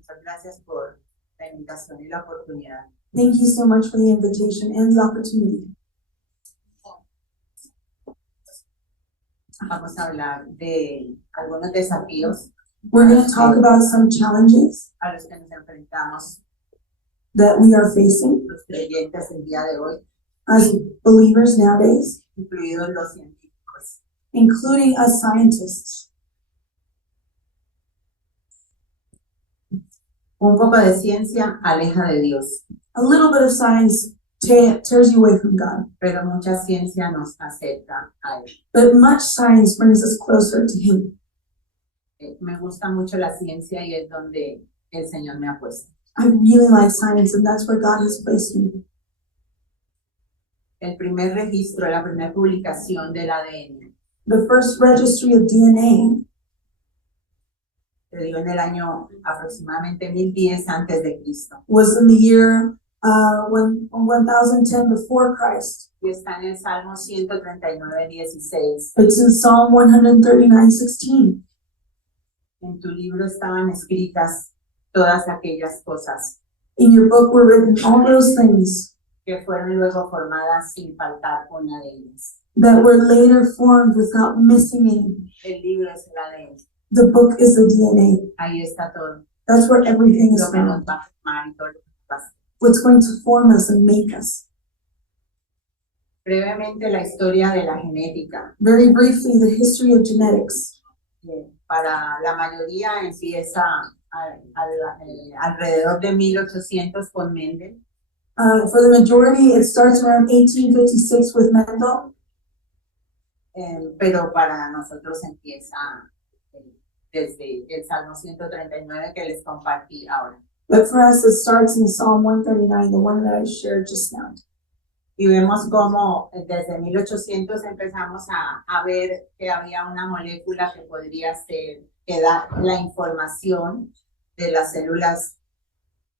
Muchas gracias por la invitación y la oportunidad. Thank you so much for the invitation and the opportunity. Vamos a hablar de algunos desafíos We're going to talk about some challenges a los que nos enfrentamos that we are facing los creyentes el día de hoy, as believers nowadays, incluidos los científicos. including us scientists. Un poco de ciencia aleja de Dios, A little bit of science tears you away from God, pero mucha ciencia nos acerca a Él. but much science brings us closer to Him. Me gusta mucho la ciencia y es donde el Señor me ha puesto. I really like science, and that's where God has placed me. El primer registro, la primera publicación del ADN The first registry of DNA se dio en el año aproximadamente 1010 antes de Cristo was in the year 1010 before Christ. y está en el Salmo 139:16. It's in Psalm 139:16. En tu libro estaban escritas todas aquellas cosas In your book were written all those things que fueron luego formadas sin faltar una de ellas. that were later formed without missing any. El libro es el ADN. The book is the DNA. Ahí está todo That's where everything is lo que nos found. va a formar y todo lo que va a hacer. What's going to form us and make us. Brevemente la historia de la genética. Very briefly, the history of genetics. Para la mayoría empieza alrededor de 1800 con Mendel, For the majority, it starts around 1856 with Mendel, pero para nosotros empieza desde el Salmo 139 que les compartí ahora. but for us, it starts in Psalm 139, the one that I shared just now. Y vemos cómo desde 1800 empezamos a ver que había una molécula que podría ser, que da la información de las células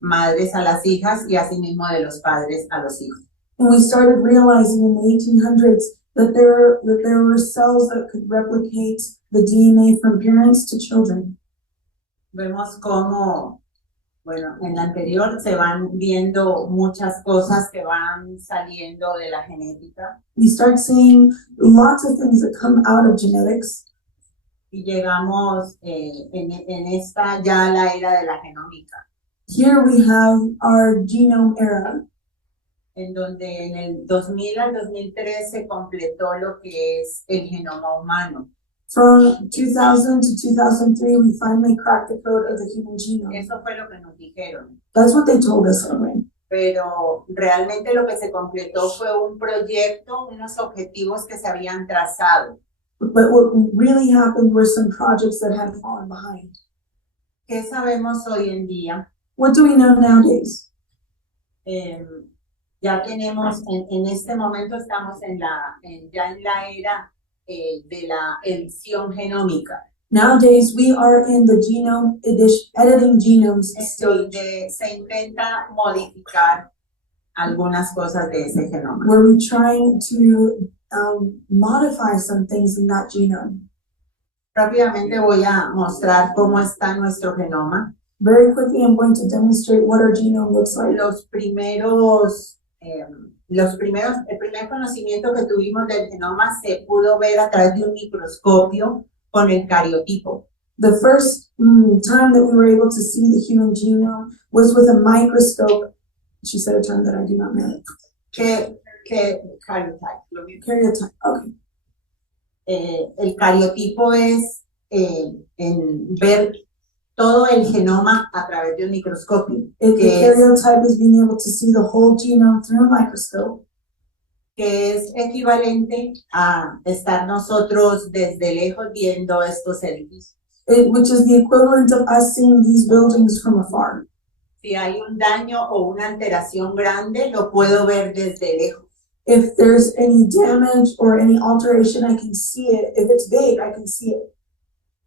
madres a las hijas y asimismo de los padres a los hijos. And we started realizing in the 1800s that there were cells that could replicate the DNA from parents to children. Vemos cómo, bueno, en la anterior se van viendo muchas cosas que van saliendo de la genética We start seeing lots of things that come out of genetics, y llegamos en esta ya la era de la genómica, here we have our genome era, en donde en el 2000 al 2003 se completó lo que es el genoma humano. From 2000 to 2003, we finally cracked the code of the human genome. Eso fue lo que nos dijeron. That's what they told us anyway. Pero realmente lo que se completó fue un proyecto, unos objetivos que se habían trazado. But what really happened were some projects that had fallen behind. ¿Qué sabemos hoy en día? What do we know nowadays? Ya tenemos, en este momento estamos ya en la era de la edición genómica, Nowadays, we are in the genome editing genomes en stage, donde se intenta modificar algunas cosas de ese genoma. where we're trying to modify some things in that genome. Rápidamente voy a mostrar cómo está nuestro genoma. Very quickly, I'm going to demonstrate what our genome looks like. El primer conocimiento que tuvimos del genoma se pudo ver a través de un microscopio con el cariotipo. The first time that we were able to see the human genome was with a microscope. She said a term that I do not know. Cariotype. Karyotype. Okay. El cariotipo es en ver todo el genoma a través de un microscopio, The karyotype is being able to see the whole genome through a microscope, que es equivalente a estar nosotros desde lejos viendo estos edificios. which is the equivalent of us seeing these buildings from afar. Si hay un daño o una alteración grande, lo puedo ver desde lejos. If there's any damage or any alteration, I can see it. If it's big, I can see it.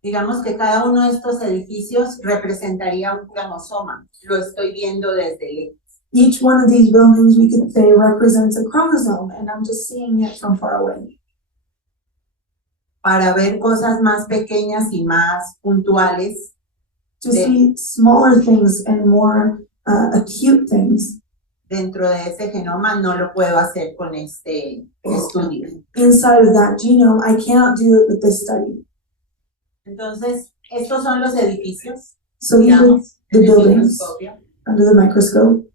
Digamos que cada uno de estos edificios representaría un cromosoma. Lo estoy viendo desde lejos. Each one of these buildings, we could say, represents a chromosome, and I'm just seeing it from far away. Para ver cosas más pequeñas y más puntuales, to see smaller things and more acute things. Dentro de ese genoma no lo puedo hacer con este estudio. Inside of that genome, I cannot do it with this study. Entonces, estos son los edificios, So these are digamos, the en el buildings microscopio. under the microscope.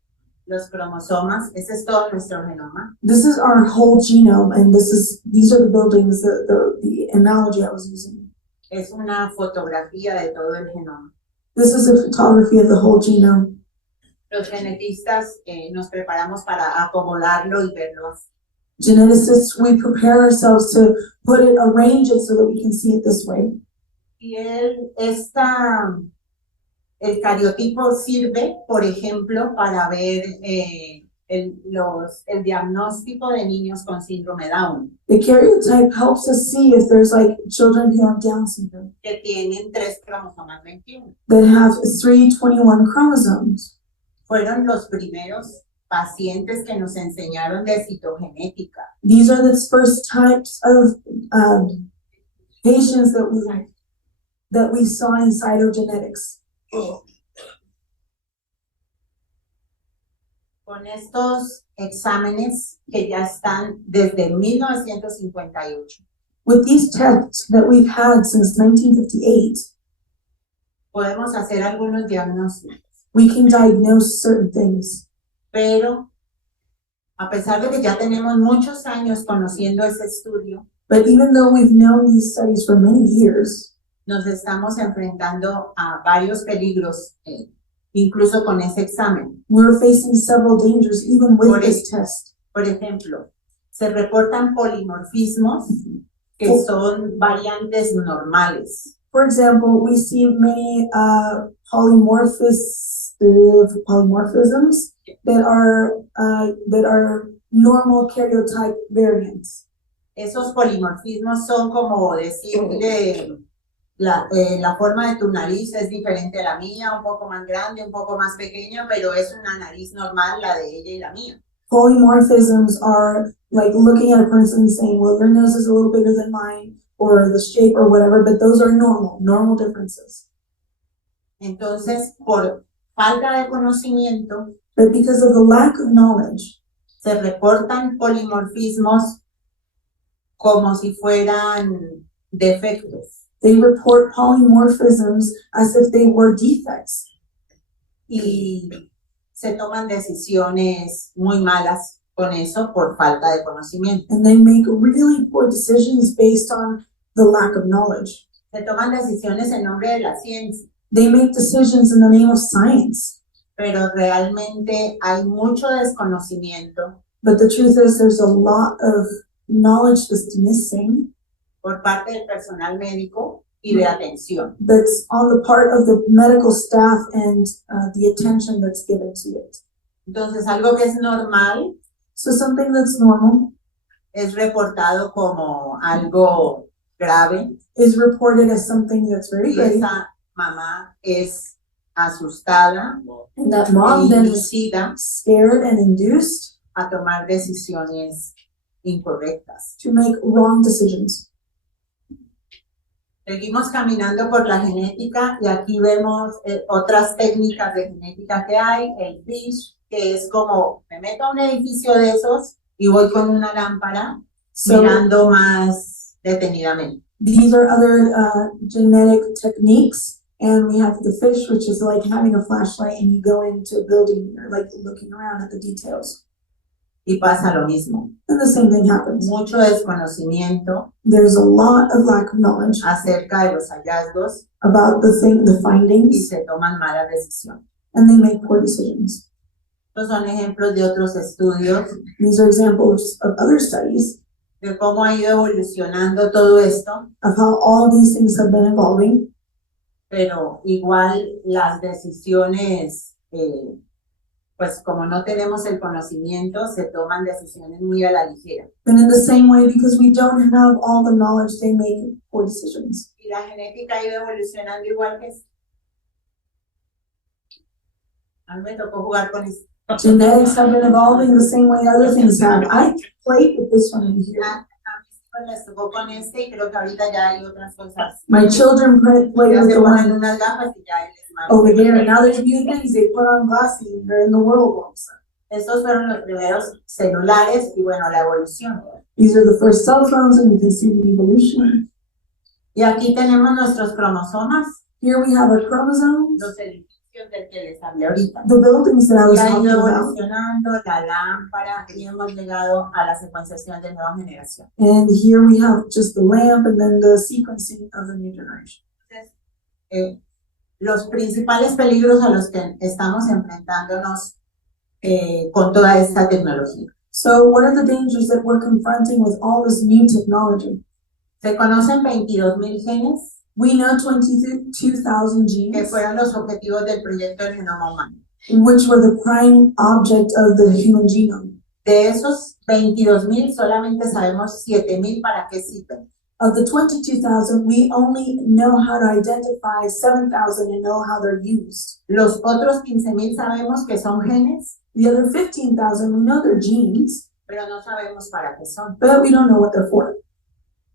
Los cromosomas, ese es todo nuestro genoma. This is our whole genome, and these are the buildings, the analogy I was using. Es una fotografía de todo el genoma. This is a photography of the whole genome. Los genetistas nos preparamos para acomodarlo y verlo así. Geneticists, we prepare ourselves to arrange it so that we can see it this way. Y el cariotipo sirve, por ejemplo, para ver el diagnóstico de niños con síndrome Down. The karyotype helps us see if there's like children who have Down syndrome Que tienen 3 cromosomas 21. that have 321 chromosomes. Fueron los primeros pacientes que nos enseñaron de citogenética. These are the first types of patients that we saw in cytogenetics. Con estos exámenes que ya están desde 1958, With these tests that we've had since 1958, podemos hacer algunos diagnósticos, we can diagnose certain things. pero a pesar de que ya tenemos muchos años conociendo ese estudio, But even though we've known these studies for many years, nos estamos enfrentando a varios peligros, incluso con ese examen. we're facing several dangers even with Por this test. Por ejemplo, se reportan polimorfismos que son variantes normales. For example, we see many polymorphisms that are normal karyotype variants. Esos polimorfismos son como decirle la forma de tu nariz es diferente a la mía, un poco más grande, un poco más pequeña, pero es una nariz normal la de ella y la mía. Polymorphisms are like looking at a person and saying, well, your nose is a little bigger than mine, or the shape or whatever, but those are normal differences. Entonces, por falta de conocimiento, But because of the lack of knowledge, se reportan polimorfismos como si fueran defectos. they report polymorphisms as if they were defects. Y se toman decisiones muy malas con eso por falta de conocimiento. And they make really poor decisions based on the lack of knowledge. Se toman decisiones en nombre de la ciencia, They make decisions in the name of science. pero realmente hay mucho desconocimiento But the truth is there's a lot of knowledge that's missing por parte del personal médico y de atención. that's on the part of the medical staff and the attention that's given to it. Entonces, algo que es normal So something that's normal es reportado como algo grave is reported as something that's very y grave. esa mamá es asustada And that e mom then is inducida scared and induced a tomar decisiones incorrectas. to make wrong decisions. Seguimos caminando por la genética y aquí vemos otras técnicas de genética que hay, el FISH, que es como me meto a un edificio de esos y voy con una lámpara So mirando más detenidamente. these are other genetic techniques. And we have the fish, which is like having a flashlight and you go into a building, you're like looking around at the details. Y pasa lo mismo. And the same thing happens. Mucho desconocimiento There's a lot of lack of knowledge acerca de los hallazgos about the y findings, se toman malas decisiones. and they make poor decisions. Estos son ejemplos de otros estudios These are examples of other studies de cómo ha ido evolucionando todo esto, of how all these things have been evolving, pero igual las decisiones, pues como no tenemos el conocimiento, se toman decisiones muy a la ligera. and in the same way, because we don't have all the knowledge, they make poor decisions. Y la genética ha ido evolucionando igual que esto. A mí me tocó jugar con esto. Genetics have been evolving the same way other things have. I played with this one over here. A mis hijos les tocó con este y creo que ahorita ya hay otras cosas. My children played Ya with se the ponen one. unas gafas y ya es over there, and now there's new things. They put on glasses and they're in the world all of a sudden. Estos fueron los primeros celulares y bueno, la evolución. These are the first cell phones, and you can see the evolution. Y aquí tenemos nuestros cromosomas, Here we have our chromosomes, los edificios del que les hablé ahorita. the buildings that I Y was ha talking ido about. evolucionando la lámpara y hemos llegado a la secuenciación de nueva generación. And here we have just the lamp and then the sequencing of the new generation. Entonces, los principales peligros a los que estamos enfrentándonos con toda esta tecnología. So what are the dangers that we're confronting with all this new technology? Se conocen 22,000 genes We know 22,000 que genes, fueron los objetivos del proyecto del genoma humano. which were the prime object of the human genome. De esos 22,000, solamente sabemos 7,000 para qué sirven. Of the 22,000, we only know how to identify 7,000 and know how they're used. Los otros 15,000 sabemos que son genes, The other 15,000, we know they're genes, pero no sabemos para qué son. but we don't know what they're for.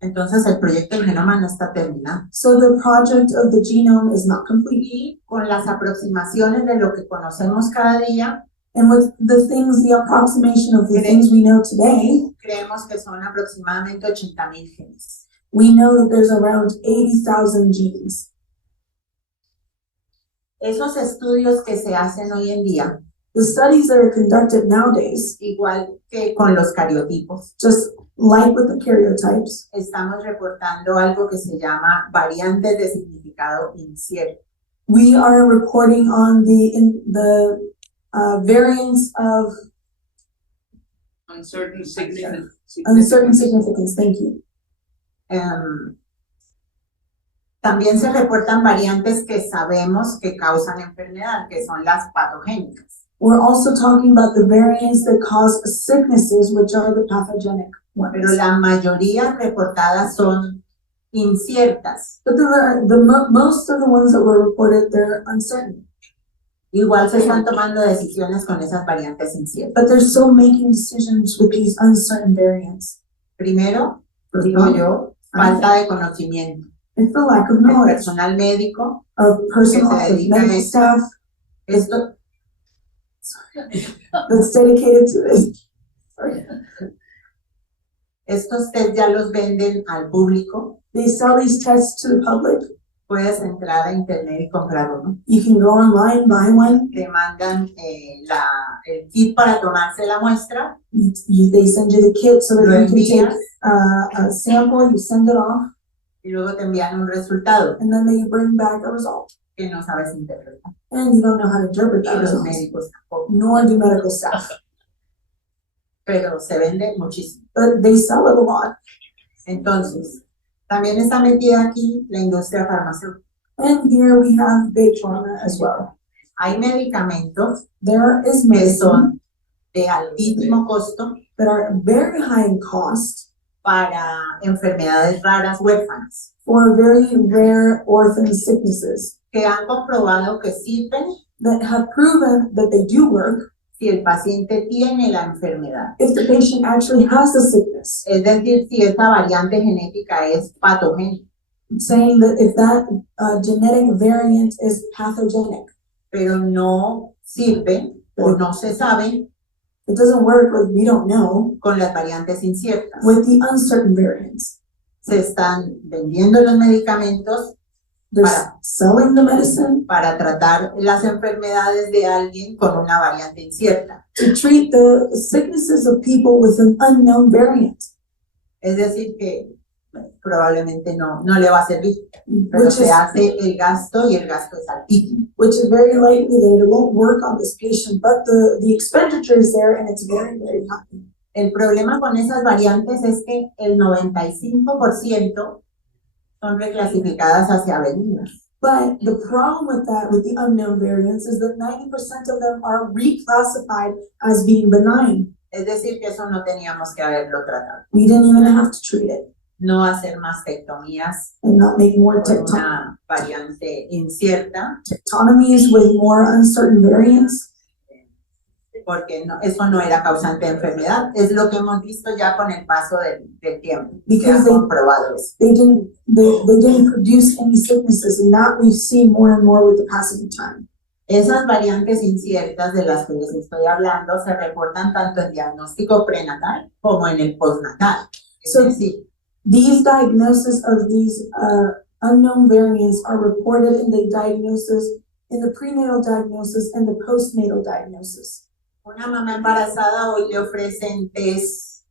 Entonces el proyecto del genoma no está terminado. So the project of the genome is not complete. Y con las aproximaciones de lo que conocemos cada día, And with the things, the approximation of the things we know today, creemos que son aproximadamente 80,000 genes. we know that there's around 80,000 genes. Esos estudios que se hacen hoy en día, The studies that are conducted nowadays, igual que con los cariotipos, just like with the karyotypes, estamos reportando algo que se llama variantes de significado incierto. we are reporting on the variants of Uncertain significance. uncertain significance. Thank you. También se reportan variantes que sabemos que causan enfermedad, que son las patogénicas. We're also talking about the variants that cause sicknesses, which are the pathogenic Pero ones. la mayoría reportadas son inciertas. But most of the ones that were reported, they're uncertain. Igual se están tomando decisiones con esas variantes inciertas. But they're still making decisions with these uncertain variants. Primero, digo yo, falta de conocimiento. It's the lack of El knowledge personal médico, of personal, que se of dedica a medical esto. staff Esto, that's dedicated to it. estos test ya los venden al público. They sell these tests to the public. Puedes entrar a internet y comprar uno. You can go online, buy one. Te mandan el kit para tomarse la muestra. They send you the kit so that Lo you can take envías a sample, you send it off, y luego te envían un resultado and then they bring back a result. que no sabes interpretar. And you don't know how to interpret Y that los result, médicos tampoco. nor do medical staff. Pero se vende muchísimo. But they sell it a lot. Entonces, también está metida aquí la industria farmacéutica. And here we have big pharma as well. Hay medicamentos There is que medicine son de altísimo costo that are very high in cost para enfermedades raras huérfanas, for very rare orphan sicknesses que han comprobado que sirven that have proven that they do work si el paciente tiene la enfermedad. if the patient actually has the sickness. Es decir, si esa variante genética es patogénica, Saying that if that genetic variant is pathogenic, pero no sirve o no se sabe it doesn't work with, we don't know, con las variantes inciertas. with the uncertain variants. Se están vendiendo los medicamentos They're Para- selling the medicine para tratar las enfermedades de alguien con una variante incierta. to treat the sicknesses of people with an unknown variant, Es decir, que probablemente no le va a servir, pero which se is, hace el gasto y el gasto es altísimo. which is very likely that it won't work on this patient, but the expenditure is there and it's very, very high. El problema con esas variantes es que el 95% son reclasificadas hacia benignas. But the problem with that, with the unknown variants, is that 90% of them are reclassified as being benign. Es decir, que eso no teníamos que haberlo tratado. We didn't even have to treat it No hacer mastectomías and not make more por una variante incierta. tectonomies with more uncertain variants. porque no, eso no era causante de enfermedad. Es lo que hemos visto ya con el paso del tiempo. Because Se ha comprobado eso. they didn't produce any sicknesses, and that we've seen more and more with the passing of time. Esas variantes inciertas de las que les estoy hablando se reportan tanto en diagnóstico prenatal como en el postnatal. So, decir, these diagnoses of these unknown variants are reported in the diagnosis, in the prenatal diagnosis and the postnatal diagnosis. una mamá embarazada hoy le ofrecen test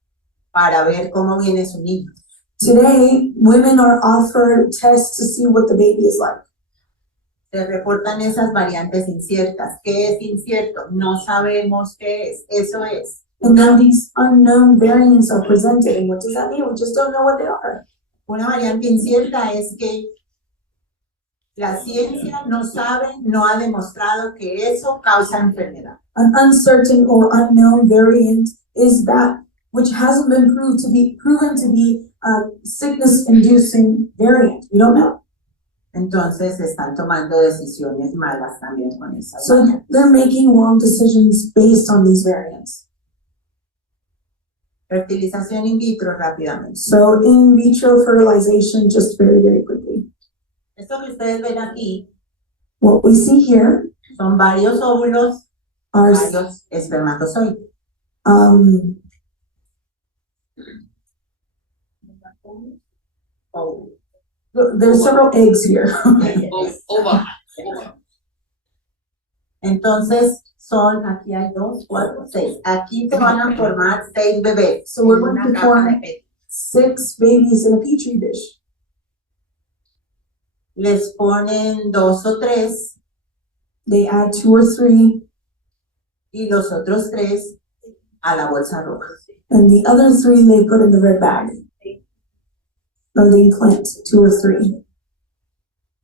para ver cómo viene su niño. Today, women are offered tests to see what the baby is like. Se reportan esas variantes inciertas. ¿Qué es incierto? No sabemos qué es. Eso es. And then these unknown variants are presented. And what does that mean? We just don't know what they are. Una variante incierta es que la ciencia no sabe, no ha demostrado que eso causa enfermedad. An uncertain or unknown variant is that which hasn't been proven to be a sickness-inducing variant. We don't know. Entonces están tomando decisiones malas también con esas So variantes. they're making wrong decisions based on these variants. Fertilización in vitro rápidamente. So in vitro fertilization, just very, very quickly. Esto que ustedes ven aquí What we see here son varios óvulos, are varios espermatozoides. There's several eggs here. Entonces son, aquí hay 2, 4, 6. Aquí te van a formar 6 bebés. So we're en going una to caja de form Petri. 6 babies in a petri dish. Les ponen 2 o 3 They add 2 or 3, y los otros 3 a la bolsa roja. and the other 3 they put in the red bag. No, they implant 2 or 3.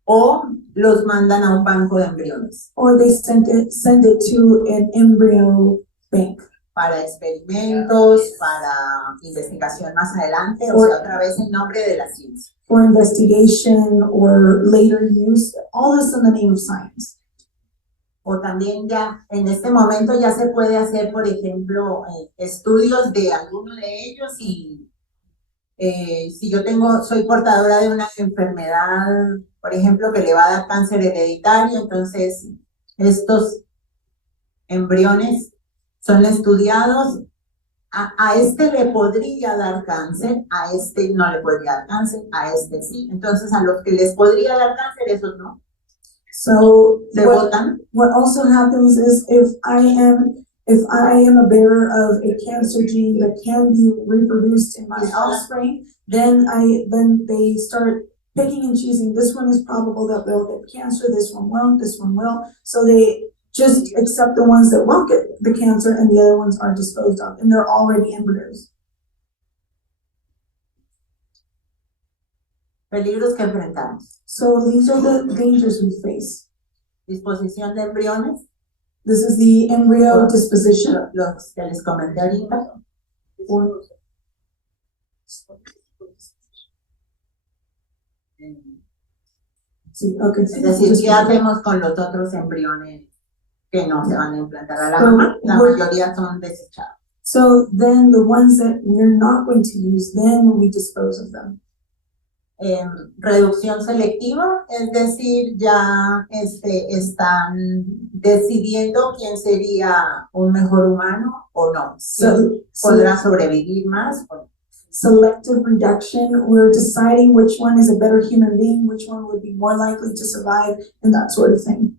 O los mandan a un banco de embriones Or they send it to an embryo bank. para experimentos, para investigación más adelante, o sea, otra vez en nombre de la ciencia. For investigation or later use, all this in the name of science. O también ya, en este momento ya se puede hacer, por ejemplo, estudios de alguno de ellos y si yo soy portadora de una enfermedad, por ejemplo, que le va a dar cáncer hereditario, entonces estos embriones son estudiados. A este le podría dar cáncer, a este no le podría dar cáncer, a este sí. Entonces a los que les podría dar cáncer, esos no. So Se votan. what also happens is if I am a bearer of a cancer gene that can be reproduced in my offspring, then they start picking and choosing. This one is probable that they'll get cancer, this one won't, this one will. So they just accept the ones that won't get the cancer and the other ones are disposed of, and they're already embryos. Peligros que enfrentamos. So these are the dangers we face. Disposición de embriones, This is the embryo disposition. los que les comenté ahorita. Sí, okay. Es decir, ¿qué hacemos con los otros embriones que no se van a implantar a la mamá? La mayoría son desechados. So then the ones that we're not going to use, then we dispose of them. Reducción selectiva, es decir, ya están decidiendo quién sería un mejor humano o no. ¿Quién podrá sobrevivir más? Selective reduction, we're deciding which one is a better human being, which one would be more likely to survive, and that sort of thing.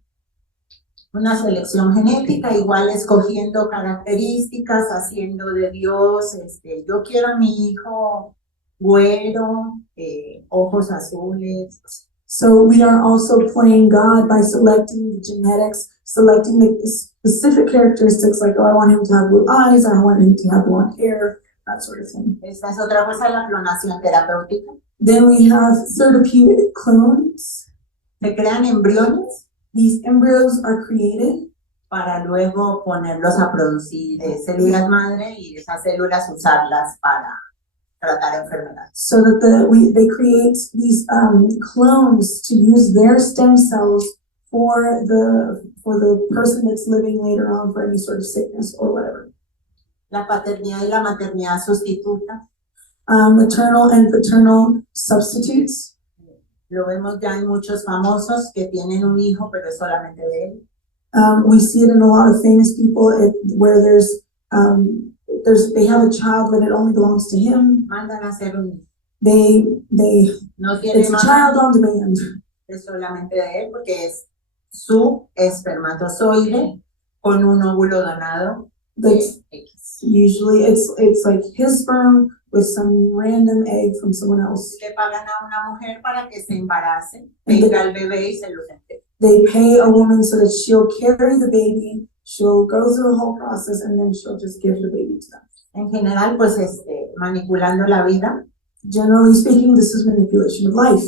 Una selección genética, igual escogiendo características, haciendo de Dios, yo quiero a mi hijo güero, ojos azules. So we are also playing God by selecting the genetics, selecting the specific characteristics like, oh, I want him to have blue eyes, I want him to have blonde hair, that sort of thing. Esta es otra cosa, la clonación terapéutica. Then we have therapeutic clones. Se crean embriones. These embryos are created para luego ponerlos a producir células madre y esas células usarlas para tratar enfermedades. So that they create these clones to use their stem cells for the person that's living later on for any sort of sickness or whatever. La paternidad y la maternidad sustituta. Maternal and paternal substitutes. Lo vemos ya en muchos famosos que tienen un hijo, pero es solamente de él. We see it in a lot of famous people where they have a child, but it only belongs to him. Mandan a hacer un They no tiene it's a más, child on demand. es solamente de él porque es su espermatozoide con un óvulo donado de X. Usually it's like his sperm with some random egg from someone else. Le pagan a una mujer para que se embarace, tenga el bebé y se lo entregue. They pay a woman so that she'll carry the baby, she'll go through the whole process, and then she'll just give the baby to them. En general, pues manipulando la vida. Generally speaking, this is manipulation of life.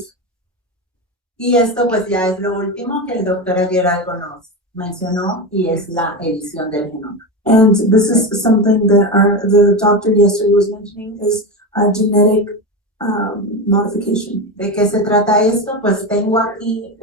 Y esto pues ya es lo último que el doctor ayer algo nos mencionó y es la edición del genoma. And this is something that the doctor yesterday was mentioning is a genetic modification. ¿De qué se trata esto? Pues tengo aquí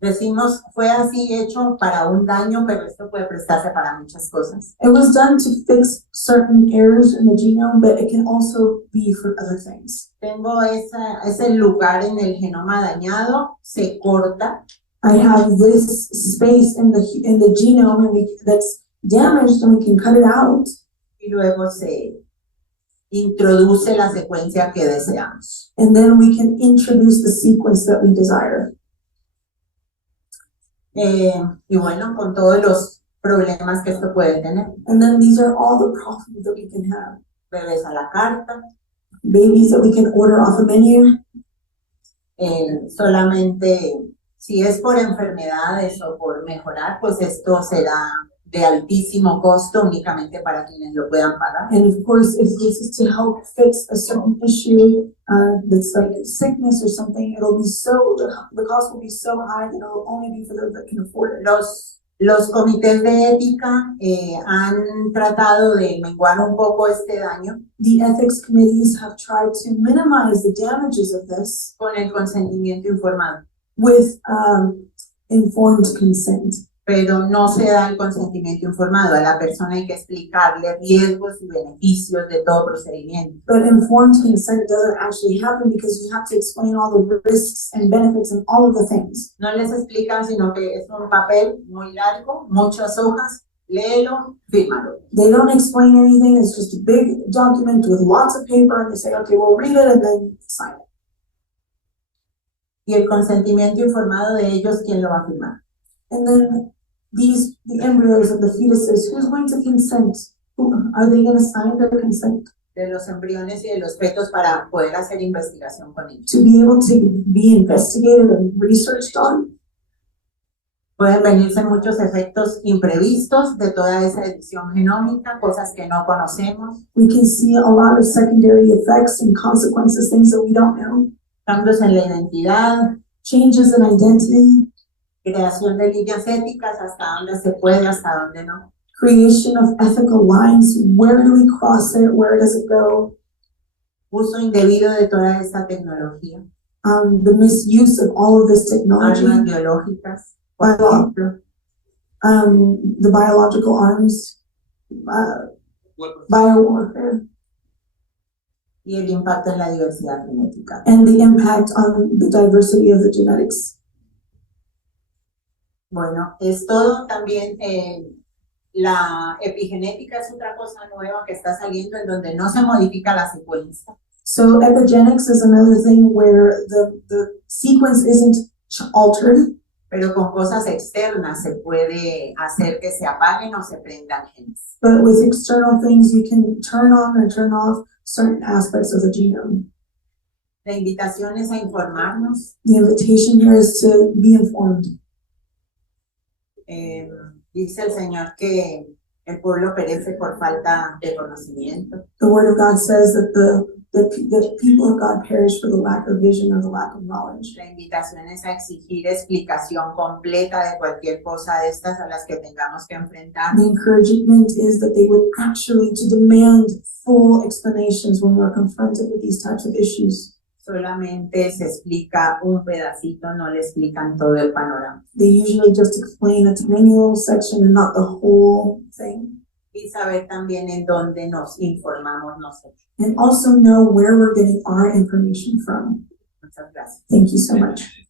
decimos, fue así hecho para un daño, pero esto puede prestarse para muchas cosas. It was done to fix certain errors in the genome, but it can also be for other things. Tengo ese lugar en el genoma dañado, se corta. I have this space in the genome that's damaged, and we can cut it out. Y luego se introduce la secuencia que deseamos. And then we can introduce the sequence that we desire. Y bueno, con todos los problemas que esto puede tener. And then these are all the problems that we can have. Bebés a la carta. Babies that we can order off a menu. Solamente si es por enfermedades o por mejorar, pues esto será de altísimo costo únicamente para quienes lo puedan pagar. And of course, if this is to help fix a certain issue that's like sickness or something, the cost will be so high that it'll only be for those that can afford it. Los comités de ética han tratado de menguar un poco este daño. The ethics committees have tried to minimize the damages of this con el consentimiento informado. With informed consent. Pero no se da el consentimiento informado. A la persona hay que explicarle riesgos y beneficios de todo procedimiento. But informed consent doesn't actually happen because you have to explain all the risks and benefits and all of the things. No les explican, sino que es un papel muy largo, muchas hojas, léelo, fírmalo. They don't explain anything. It's just a big document with lots of paper, and they say, okay, we'll read it and then sign it. Y el consentimiento informado de ellos, ¿quién lo va a firmar? And then the embryos of the fetuses, who's going to consent? Are they going to sign their consent? De los embriones y de los fetos para poder hacer investigación con ellos. To be able to be investigated and researched on. Pueden venirse muchos efectos imprevistos de toda esa edición genómica, cosas que no conocemos. We can see a lot of secondary effects and consequences, things that we don't know. Cambios en la identidad. Changes in identity. Creación de líneas éticas, hasta dónde se puede, hasta dónde no. Creation of ethical lines, where do we cross it, where does it go? Uso indebido de toda esta tecnología. The misuse of all of this technology. Armas biológicas, por ejemplo. The biological arms, biowarfare. Y el impacto en la diversidad genética. And the impact on the diversity of the genetics. Bueno, es todo. También la epigenética es otra cosa nueva que está saliendo en donde no se modifica la secuencia. So epigenetics is another thing where the sequence isn't altered. Pero con cosas externas se puede hacer que se apaguen o se prendan genes. But with external things, you can turn on or turn off certain aspects of the genome. La invitación es a informarnos. The invitation here is to be informed. Dice el Señor que el pueblo perece por falta de conocimiento. The Word of God says that the people of God perish for the lack of vision or the lack of knowledge. La invitación es a exigir explicación completa de cualquier cosa de estas a las que tengamos que enfrentar. The encouragement is that they would actually to demand full explanations when we're confronted with these types of issues. solamente se explica un pedacito, no le explican todo el panorama. They usually just explain a tiny little section and not the whole thing. Y saber también en dónde nos informamos nosotros. And also know where we're getting our information from. Muchas gracias. Thank you so much.